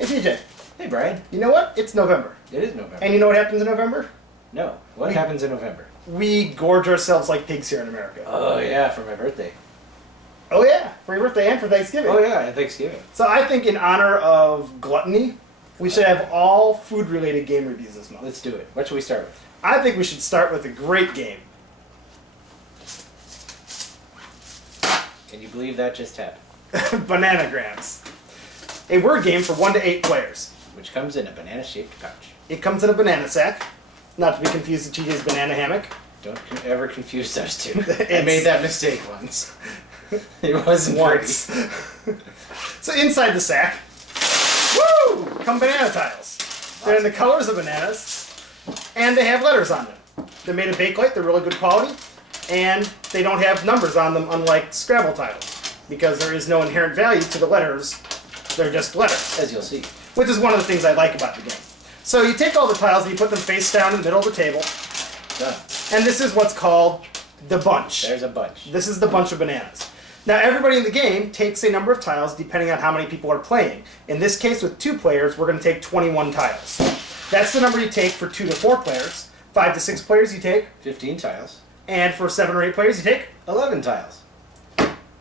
Hey TJ. Hey Brian. You know what? It's November. It is November. And you know what happens in November? No. What happens in November? We gorge ourselves like pigs here in America. Oh yeah, for my birthday. Oh yeah, for your birthday and for Thanksgiving. Oh yeah, and Thanksgiving. So I think in honor of gluttony, we should have all food-related game reviews this month. Let's do it. What should we start with? I think we should start with a great game. Can you believe that just happened? Bananagrams. A word game for 1 to 8 players. Which comes in a banana-shaped pouch. It comes in a banana sack, not to be confused with TJ's banana hammock. Don't ever confuse those two. I made that mistake once. It wasn't Once. So inside the sack, woo, come banana tiles. They're in the colors of bananas, and they have letters on them. They're made of Bakelite, they're really good quality, and they don't have numbers on them unlike Scrabble tiles, because there is no inherent value to the letters, they're just letters. As you'll see. Which is one of the things I like about the game. So you take all the tiles and you put them face down in the middle of the table, Done. and this is what's called the bunch. There's a bunch. This is the bunch of bananas. Now everybody in the game takes a number of tiles depending on how many people are playing. In this case with 2 players, we're going to take 21 tiles. That's the number you take for 2 to 4 players. 5 to 6 players you take. 15 tiles. And for 7 or 8 players you take. 11 tiles.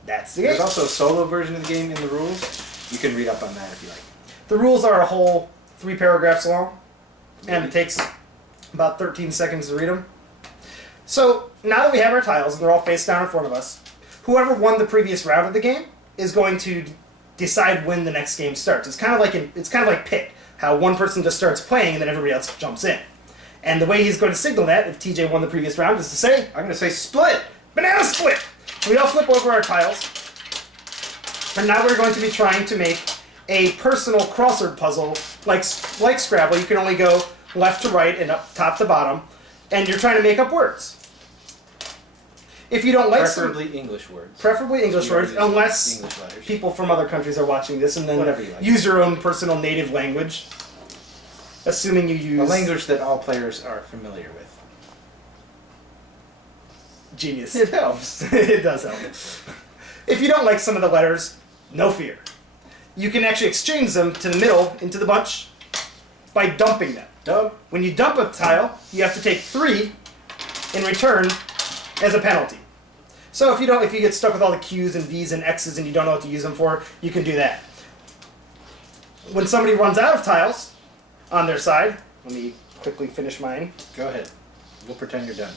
That's the game. There's also a solo version of the game in the rules. You can read up on that if you like. The rules are a whole 3 paragraphs long. And it takes about 13 seconds to read them. So now that we have our tiles and they're all face down in front of us, whoever won the previous round of the game is going to decide when the next game starts. It's kind of like Pit, how one person just starts playing and then everybody else jumps in. And the way he's going to signal that, if TJ won the previous round, is to say, I'm going to say split! banana split! We all flip over our tiles, and now we're going to be trying to make a personal crossword puzzle. Like Scrabble, you can only go left to right and up top to bottom, and you're trying to make up words. If you don't like Preferably English words. Preferably English words, unless English letters. people from other countries are watching this, and then Whatever you like. use your own personal native language. Assuming you use... A language that all players are familiar with. Genius. It helps. It does help. If you don't like some of the letters, no fear. You can actually exchange them to the middle, into the bunch, by dumping them. Dump. When you dump a tile, you have to take 3 in return as a penalty. So if you get stuck with all the Q's and V's and X's and you don't know what to use them for, you can do that. When somebody runs out of tiles on their side, let me quickly finish mine. Go ahead. We'll pretend you're done.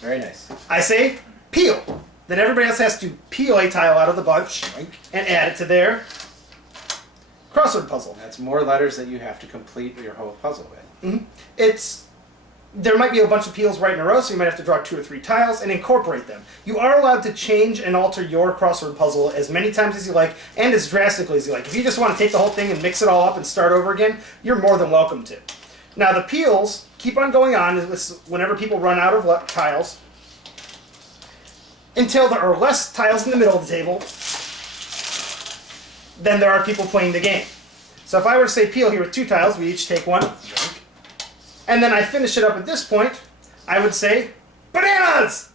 Very nice. I say peel. Then everybody else has to peel a tile out of the bunch and add it to their crossword puzzle. That's more letters that you have to complete your whole puzzle with. Mm-hmm. There might be a bunch of peels right in a row, so you might have to draw 2 or 3 tiles and incorporate them. You are allowed to change and alter your crossword puzzle as many times as you like and as drastically as you like. If you just want to take the whole thing and mix it all up and start over again, you're more than welcome to. Now the peels keep on going on whenever people run out of tiles until there are less tiles in the middle of the table than there are people playing the game. So if I were to say peel here with 2 tiles, we each take 1. And then I finish it up at this point, I would say, bananas!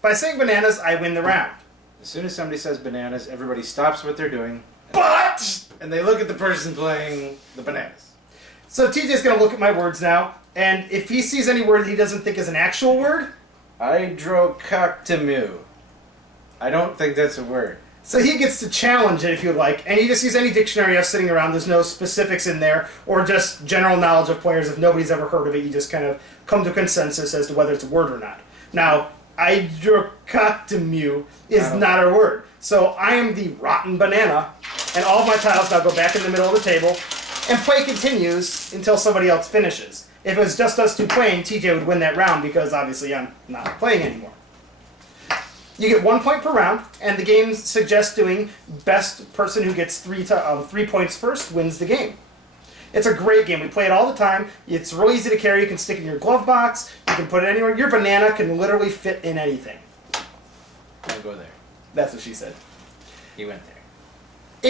By saying bananas, I win the round. As soon as somebody says bananas, everybody stops what they're doing. But! And they look at the person playing the bananas. So TJ's going to look at my words now, and if he sees any word he doesn't think is an actual word... Hydrococtamu. I don't think that's a word. So he gets to challenge it if you would like, and you just use any dictionary you have sitting around. There's no specifics in there, or just general knowledge of players. If nobody's ever heard of it, you just kind of come to a consensus as to whether it's a word or not. Now, hydrococtamu is not a word. So I am the rotten banana, and all of my tiles now go back in the middle of the table, and play continues until somebody else finishes. If it was just us 2 playing, TJ would win that round because obviously I'm not playing anymore. You get 1 point per round, and the game suggests doing best person who gets 3 points first wins the game. It's a great game. We play it all the time. It's real easy to carry. You can stick it in your glove box. You can put it anywhere. Your banana can literally fit in anything. Don't go there. That's what she said. He went there.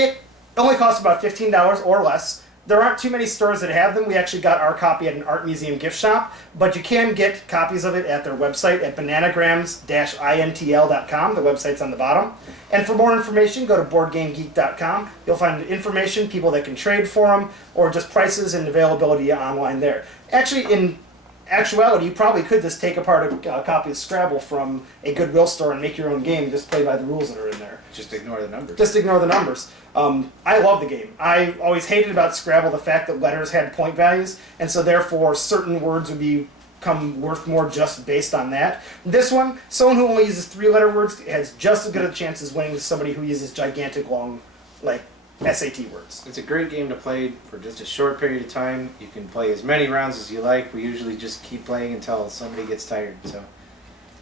It only costs about $15 or less. There aren't too many stores that have them. We actually got our copy at an art museum gift shop, but you can get copies of it at their website at Bananagrams.wmv. The website's on the bottom. And for more information, go to BoardGameGeek.com. You'll find information, people that can trade for them, or just prices and availability online there. Actually, in actuality, you probably could just take apart a copy of Scrabble from a Goodwill store and make your own game, just play by the rules that are in there. Just ignore the numbers. Just ignore the numbers. I love the game. I always hated about Scrabble the fact that letters had point values, and so therefore certain words would become worth more just based on that. This one, someone who only uses 3-letter words has just as good a chance as winning as somebody who uses gigantic long, like, SAT words. It's a great game to play for just a short period of time. You can play as many rounds as you like. We usually just keep playing until somebody gets tired. So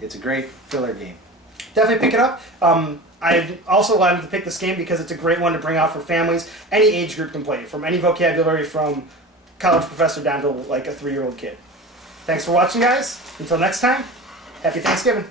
it's a great filler game. Definitely pick it up. I also wanted to pick this game because it's a great one to bring out for families. Any age group can play it, from any vocabulary, from college professor down to like a 3-year-old kid. Thanks for watching, guys. Until next time, happy Thanksgiving.